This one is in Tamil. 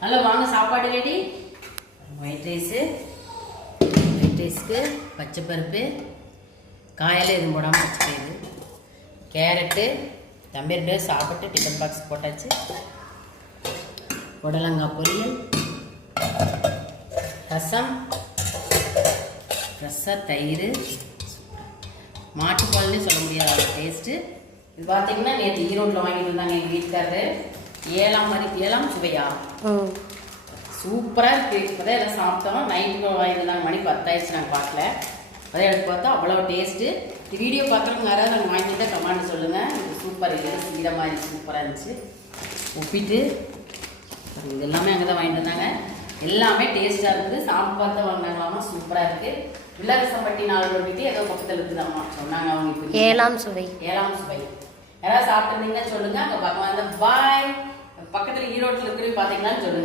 ஹலோ வாங்க, சாப்பாடு ரெடி. ஒயிட் ரைஸுக்கு பச்சை பருப்பு, காயெல்லாம் எதுவும் போடாமல் வச்சுக்கிறது, கேரட்டு, தம்பி 2 பேர் சாப்பிட்டு டிஃபன் பாக்ஸ் போட்டாச்சு, புடலங்காய் பொரியல், ரசம், தயிர், மாட்டுப்பால்னே சொல்ல முடியாது டேஸ்ட்டு. இது பார்த்தீங்கன்னா நேற்று ஈரோட்டில் வாங்கிட்டு இருந்தாங்க எங்கள் வீட்டுக்காரரு. ஏழாம் சுவையா சூப்பராக இருக்குது. இப்போ தான் எல்லாம் சாப்பிட்டோம். நைட்டு வாங்கிட்டு இருந்தாங்க, மணி 10 ஆயிடுச்சு. நாங்கள் பார்க்கல. அதான் எடுத்து பார்த்தா அவ்வளோ டேஸ்ட்டு. இந்த வீடியோ பார்க்குறவங்க யாராவது நாங்கள் வாங்கிட்டு கமெண்ட் சொல்லுங்கள். இது சூப்பர் இருக்குது, சீட மாதிரி சூப்பராக இருந்துச்சு. உப்பிட்டு இது எல்லாமே அங்கே தான் வாங்கிட்டு வந்தாங்க. எல்லாமே டேஸ்ட்டாக இருக்குது. சாப்பிட்டு பார்த்தா வாங்கினாங்களாமா, சூப்பராக இருக்குது. வில்லாரசம்பட்டி 4 ரொட்டிட்டு ஏதோ பக்கத்தில் இருக்குதாம்மா சொன்னாங்க. அவங்க ஏழாம் சுவை யாராவது சாப்பிட்டுருந்தீங்கன்னா சொல்லுங்கள். அங்கே பக்கம் வந்து பாய் பக்கத்தில் ஈரோட்டில் இருக்கிறது பார்த்தீங்கன்னான்னு சொல்லுங்கள்.